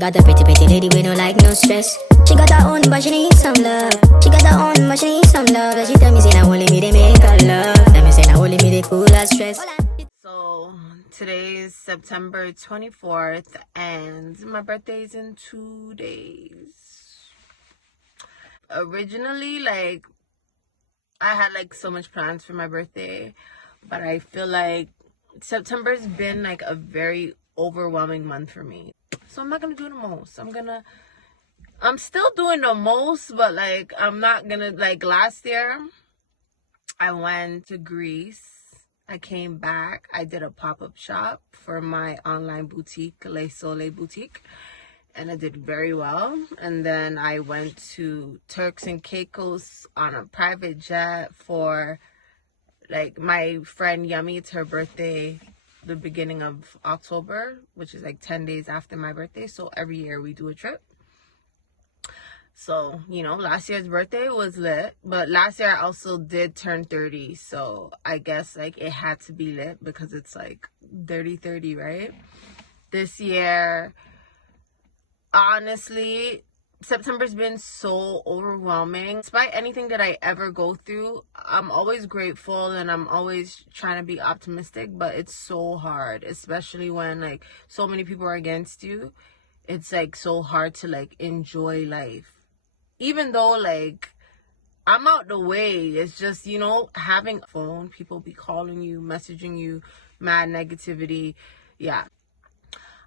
got a pretty, pretty lady with no like, no stress. She got her own, but she need some love. She got her own, but she need some love. And she tell me, say, now only me, they make her love. Tell me, say, now only me, they cool her stress. So, today is September 24th, and my birthday is in 2 days. Originally, like, I had, like, so much plans for my birthday, but I feel like September's been, like, a very overwhelming month for me. So, I'm not gonna do the most. I'm still doing the most, but, like, I'm not gonna, like, last year, I went to Greece. I came back. I did a pop-up shop for my online boutique, Le Soleil Boutique, and I did very well. And then I went to Turks and Caicos on a private jet for, like, my friend Yummy. It's her birthday the beginning of October, which is like 10 days after my birthday. So every year we do a trip. So, you know, last year's birthday was lit, but last year I also did turn 30, so I guess, like, it had to be lit because it's, like, 30-30, right? This year, honestly, September's been so overwhelming. Despite anything that I ever go through, I'm always grateful and I'm always trying to be optimistic, but it's so hard, especially when, like, so many people are against you. It's, like, so hard to, like, enjoy life. Even though, like, I'm out the way, it's just, you know, having a phone, people be calling you, messaging you, mad negativity. Yeah.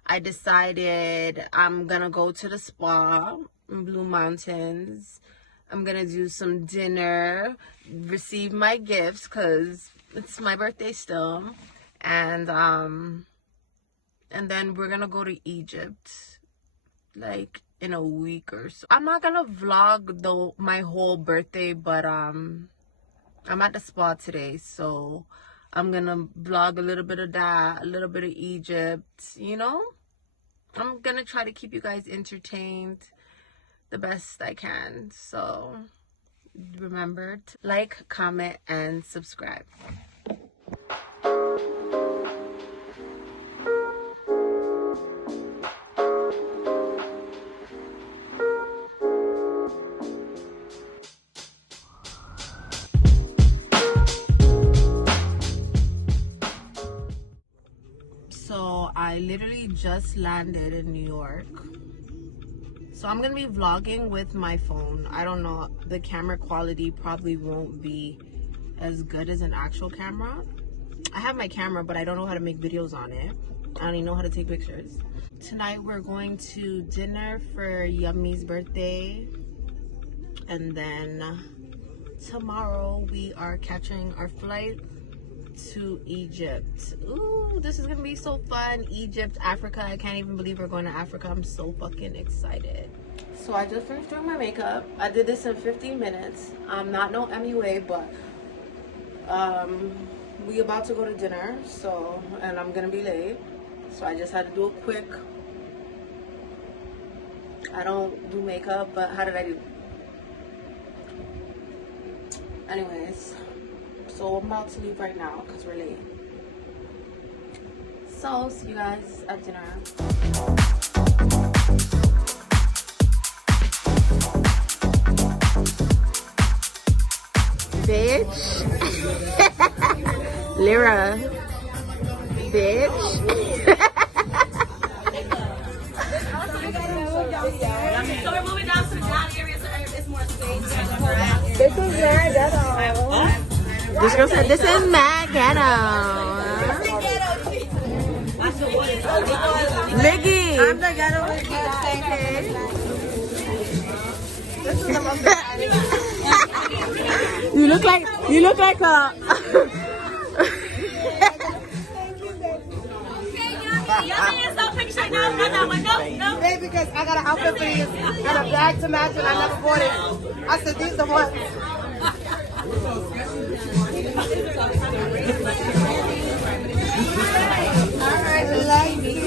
I decided I'm gonna go to the spa in Blue Mountains. I'm gonna do some dinner, receive my gifts, because it's my birthday still. And then we're gonna go to Egypt, like, in a week or so. I'm not gonna vlog my whole birthday, but I'm at the spa today, so I'm gonna vlog a little bit of that, a little bit of Egypt, you know. I'm gonna try to keep you guys entertained the best I can. So remember to like, comment, and subscribe. So I literally just landed in New York. So I'm gonna be vlogging with my phone. I don't know, the camera quality probably won't be as good as an actual camera. I have my camera, but I don't know how to make videos on it. I don't even know how to take pictures. Tonight we're going to dinner for Yummy's birthday. And then tomorrow we are catching our flight to Egypt. Ooh, this is gonna be so fun. Egypt, Africa. I can't even believe we're going to Africa. I'm so fucking excited. So I just finished doing my makeup. I did this in 15 minutes. I'm not no MUA, but we about to go to dinner, so, and I'm gonna be late, so I just had to do a quick, I don't do makeup, but how did I do? Anyways, so I'm about to leave right now because we're late. So, see you guys at dinner. Bitch. Libra. Bitch. So we're moving down to the down area so it's more space. This is mad ghetto. This girl said, this is mad ghetto. Mickey. I'm the ghetto with you. You look like a. No. Baby, because I got an outfit for you and a bag to match and I never bought it. I said, these are the ones. Alright, love you.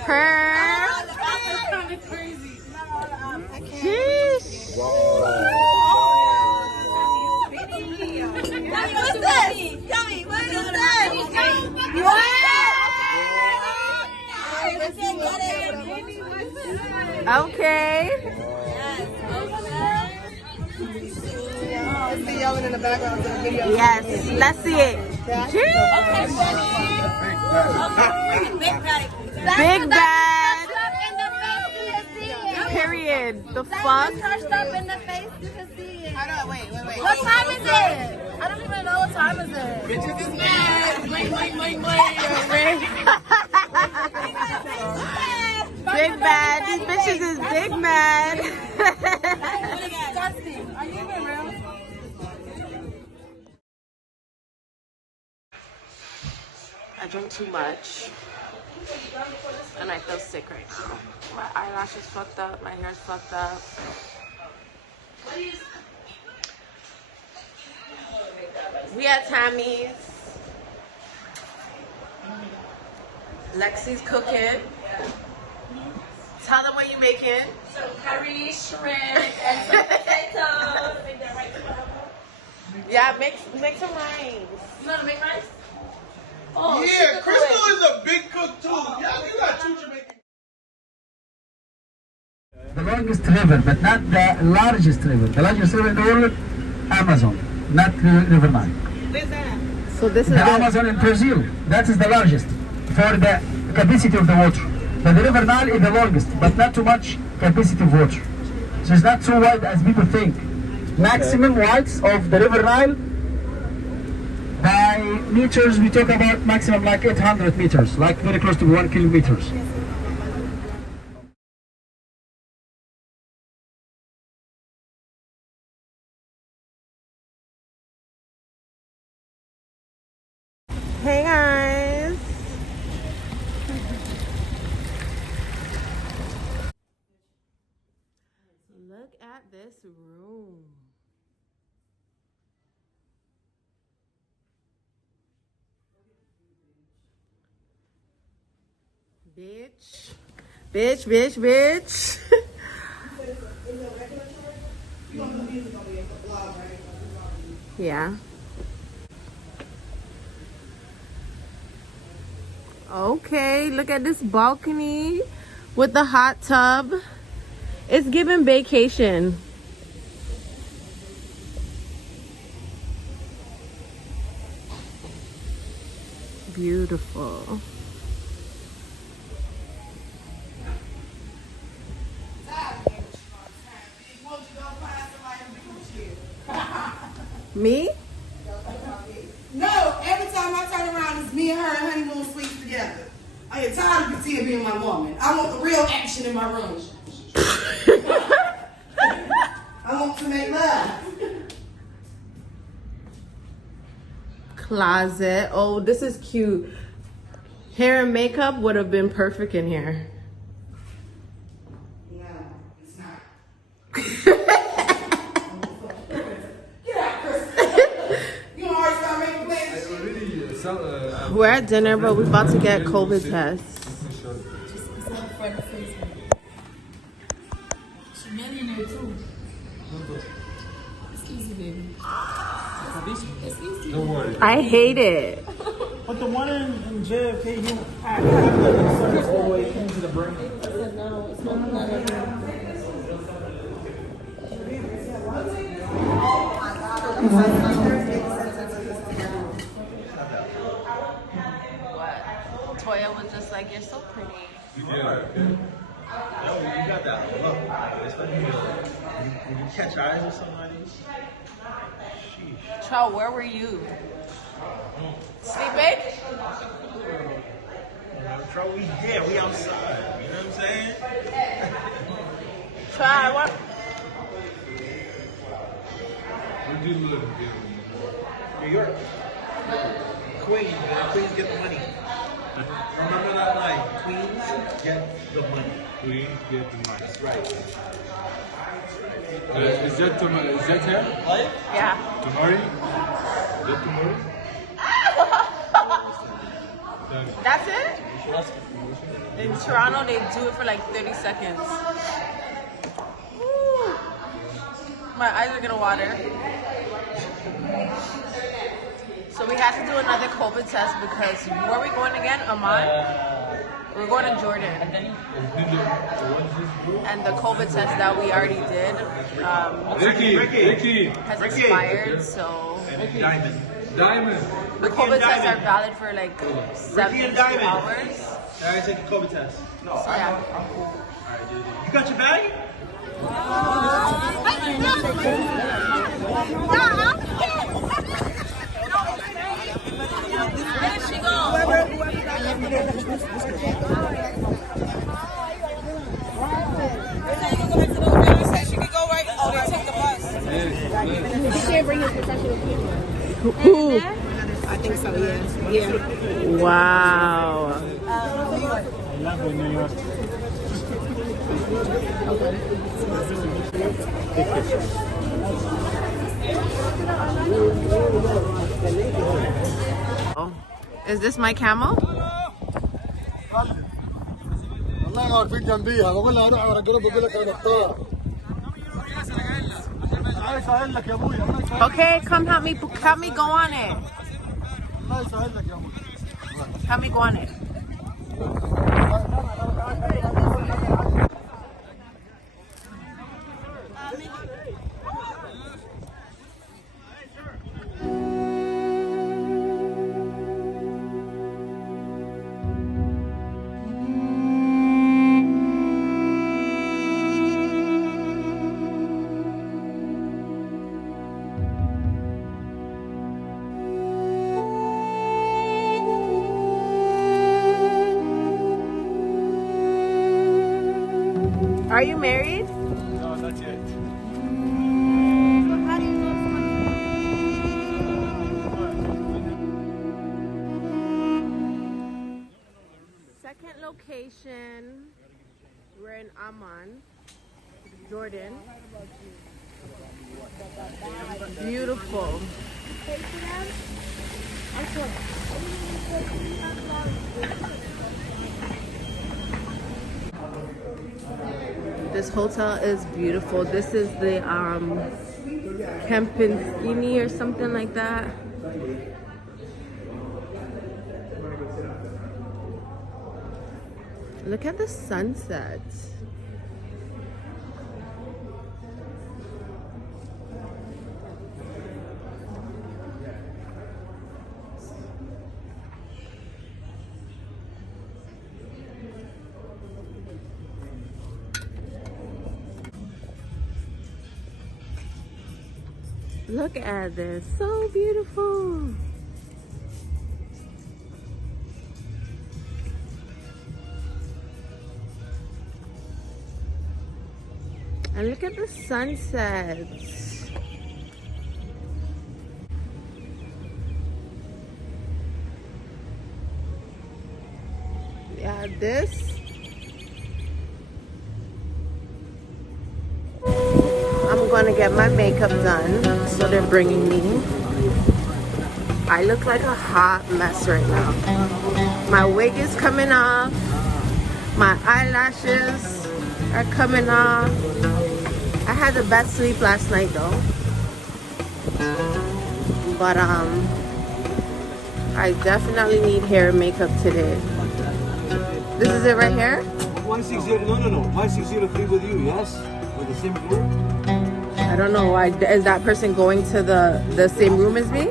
Her. Jeez. What's this? Tell me, what is this? Okay. Let's see yelling in the background to the video. Yes, let's see it. Big bad. Period. The fuck? Crushed up in the face, you can see it. Hold on, wait. What time is it? I don't even know what time is it. Bitches is mad. Bling. Big bad. These bitches is big mad. Disgusting. Are you even real? I drink too much. And I feel sick right now. My eyelashes fucked up. My hair's fucked up. We at Tammy's. Lexi's cooking. Tell them what you making. Some curry, shrimp, and some potatoes. Yeah, make some rinds. You want to make rice? Oh, Yeah, Crystal is a big cook too. Yeah, you got two Jamaican. The longest river, but not the largest river. The largest river in the world, Amazon, not River Nile. So this is The Amazon in Brazil, that is the largest for the capacity of the water. But the River Nile is the longest, but not too much capacity of water. So it's not so wide as people think. Maximum width of the River Nile, by meters, we talk about maximum like 800 meters, like very close to 1 kilometers. Hey guys. Look at this room. Bitch. Yeah. Okay, look at this balcony with the hot tub. It's giving vacation. Beautiful. Me? No, every time I turn around, it's me and her and honeymoon suites together. I get tired of Katia being my woman. I want the real action in my room. I want to make love. Closet. Oh, this is cute. Hair and makeup would have been perfect in here. No, it's not. We're at dinner, but we're about to get COVID tests. She's millionaire too. It's easy, baby. It's easy. Don't worry. I hate it. But the one in JFK, you had all the way into the brain. No, it's not that. Toya was just like, you're so pretty. Yeah. Yo, you got that look. Especially when you catch eyes with somebody. Sheesh. Troll, where were you? Sleeping? Bro, we here. We outside. You know what I'm saying? Try what? Where do you live? New York. Queens, man. Queens get the money. Remember that line? Queens get the money. Queens get the money. That's right. Is that here? What? Yeah. Tomorrow? Is that tomorrow? That's it? In Toronto, they do it for like 30 seconds. Woo. My eyes are gonna water. So we had to do another COVID test because where are we going again? Amman? We're going to Jordan. And the COVID test that we already did has expired, so Diamond. the COVID tests are valid for like 72 hours. I take a COVID test. So yeah. You got your bag? There she goes. She could go right. Oh, they took the bus. He can't bring his professional camera. Who? I think so, yeah. Yeah. Wow. Oh, is this my camel? والله واقفين جنبيها بقول لها روح ورا الجروب بقول لك انا بختار الله يسهل لك يا ابوي الله يسهل Okay, come help me go on it. الله يسهل لك يا ابوي Help me go on it. Are you married? No, not yet. Second location. We're in Amman, Jordan. Beautiful. This hotel is beautiful. This is the Kempinski or something like that. Look at the sunset. Look at this, so beautiful. And look at the sunsets. Yeah, this. I'm gonna get my makeup done, so they're bringing me. I look like a hot mess right now. My wig is coming off. My eyelashes are coming off. I had the best sleep last night though. But I definitely need hair and makeup today. This is it right here? 160, no. 1603 with you, yes? With the same room? I don't know why. Is that person going to the same room as me?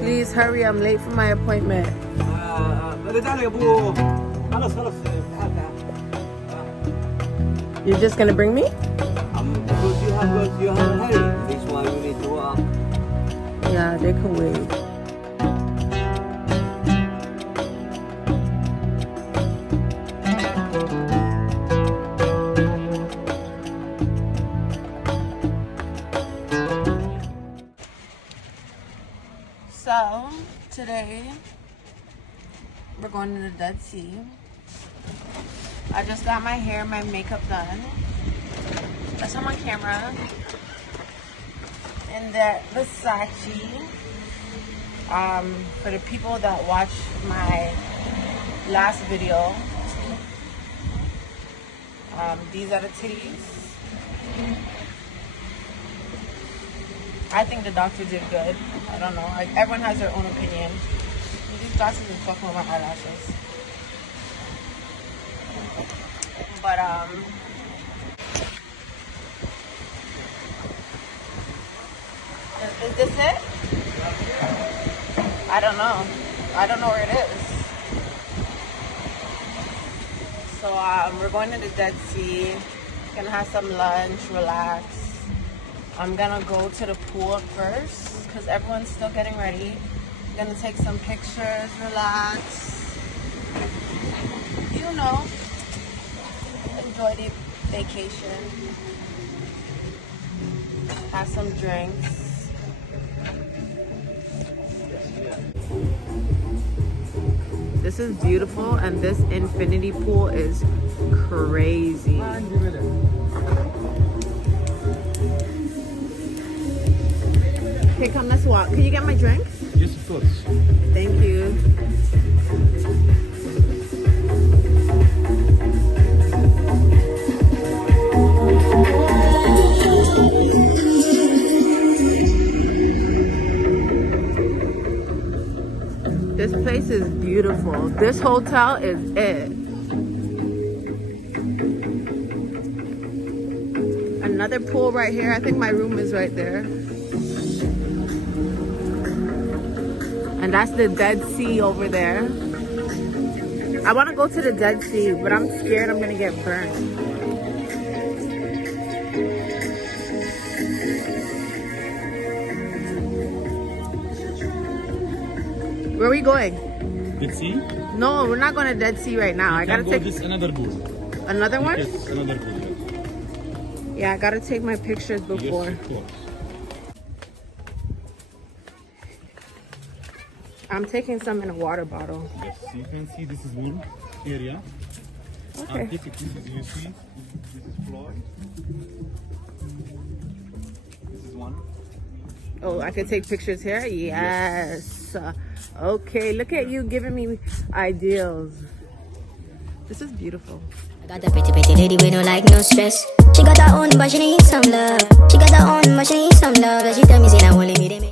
Please hurry, I'm late for my appointment. You're just gonna bring me? Because you have a hurry. That's why you need to walk. Yeah, they can wait. So, today, we're going to the Dead Sea. I just got my hair and my makeup done. That's on my camera. And that Versace. For the people that watched my last video, these are the titties. I think the doctor did good. I don't know. Everyone has their own opinion. these glasses is fucking with my eyelashes. But is this it? I don't know. I don't know where it is. So we're going to the Dead Sea. Gonna have some lunch, relax. I'm gonna go to the pool first because everyone's still getting ready. Gonna take some pictures, relax. You know, enjoy the vacation. Have some drinks. This is beautiful, and this infinity pool is crazy. Okay, come, let's walk. Can you get my drink? Yes, of course. Thank you. This place is beautiful. This hotel is it. Another pool right here. I think my room is right there. And that's the Dead Sea over there. I want to go to the Dead Sea, but I'm scared I'm going to get burned. Where are we going? Dead Sea? No, we're not going to Dead Sea right now. I got to take this another pool. Another one? Yes, another pool. Yeah, I got to take my pictures before. Yes, of course. I'm taking some in a water bottle. Yes, you can see this is one area. Okay. And this is, you see, this is floor. This is one. Oh, I can take pictures here? Yes. Okay, look at you giving me ideals. This is beautiful. I got the pretty, pretty lady with no like, no stress. She got her own, but she needs some love. She got her own, but she needs some love. And she tell me, say, now only me, they make